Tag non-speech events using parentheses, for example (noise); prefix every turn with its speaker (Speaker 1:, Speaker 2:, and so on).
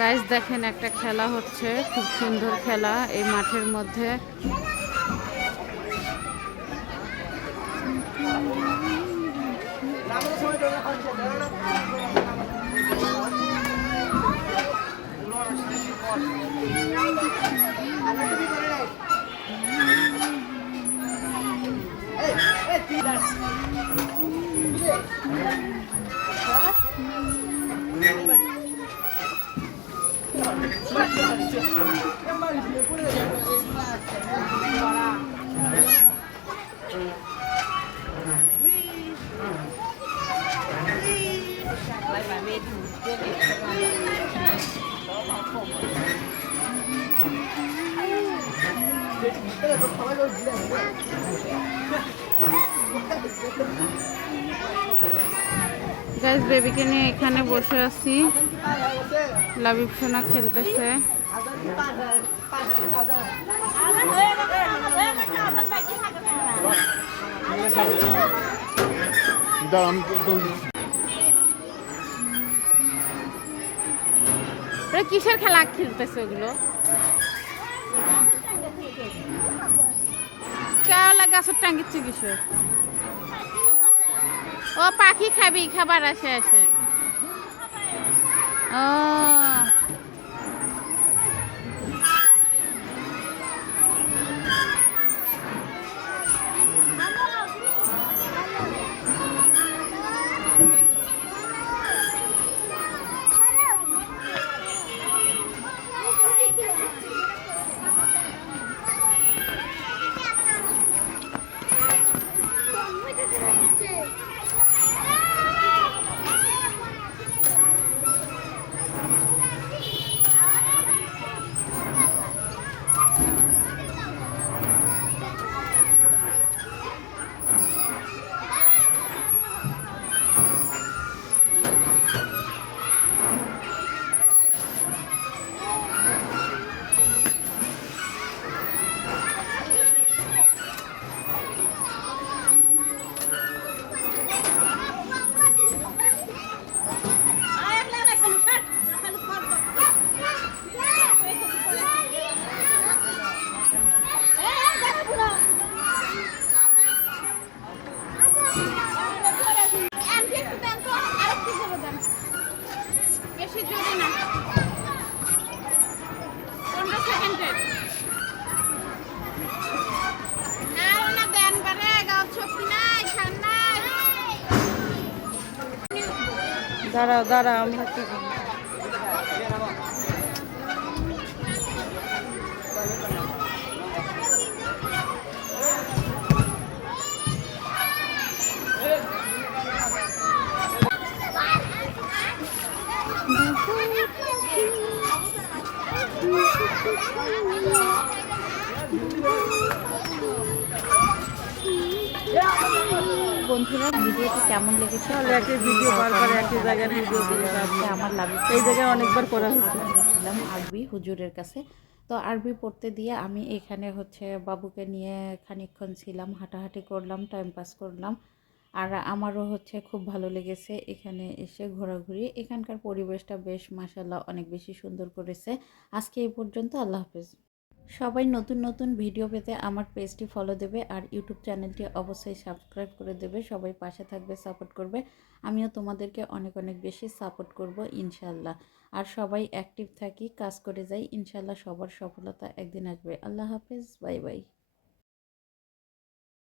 Speaker 1: Guys দেখেন একটা খেলা হচ্ছে খুব সুন্দর খেলা এই মাঠের মধ্যে।
Speaker 2: (laughs) 这个都跑到这鱼了，我。(laughs)
Speaker 1: গাইজ বেবিকে নিয়ে এখানে বসে আছি। লাবিব সোনা খেলতেছে। কিসের খেলা খেলতেছে ওগুলো? কেওলা গাছের টাঙ্গিচ্ছে কিসের ও পাখি খাবি খাবার আসে আসে। ও।
Speaker 3: দাঁড়াও দাঁড়াও আমরা হচ্ছে
Speaker 4: বন্ধুরা ভিডিওটি কেমন লেগেছে? একই ভিডিও বারবার একই জায়গায় ভিডিও করে আমার লাভ এই জায়গায় অনেকবার করা হয়েছে। ছিলাম আরবি হুজুরের কাছে। তো আরবি পড়তে দিয়ে আমি এখানে হচ্ছে বাবুকে নিয়ে খানিকক্ষণ ছিলাম হাঁটাহাঁটি করলাম টাইম পাস করলাম। আর আমারও হচ্ছে খুব ভালো লেগেছে এখানে এসে ঘোরাঘুরি। এখানকার পরিবেশটা বেশ মাসাল্লাহ অনেক বেশি সুন্দর করেছে। আজকে এই পর্যন্ত আল্লাহ হাফেজ। সবাই নতুন নতুন ভিডিও পেতে আমার পেজটি ফলো দেবে আর ইউটিউব চ্যানেলটি অবশ্যই সাবস্ক্রাইব করে দেবে। সবাই পাশে থাকবে, সাপোর্ট করবে। আমিও তোমাদেরকে অনেক অনেক বেশি সাপোর্ট করব ইনশাল্লাহ আর সবাই অ্যাক্টিভ থাকি, কাজ করে যাই ইনশাল্লাহ সবার সফলতা একদিন আসবে। আল্লাহ হাফেজ, বাই বাই।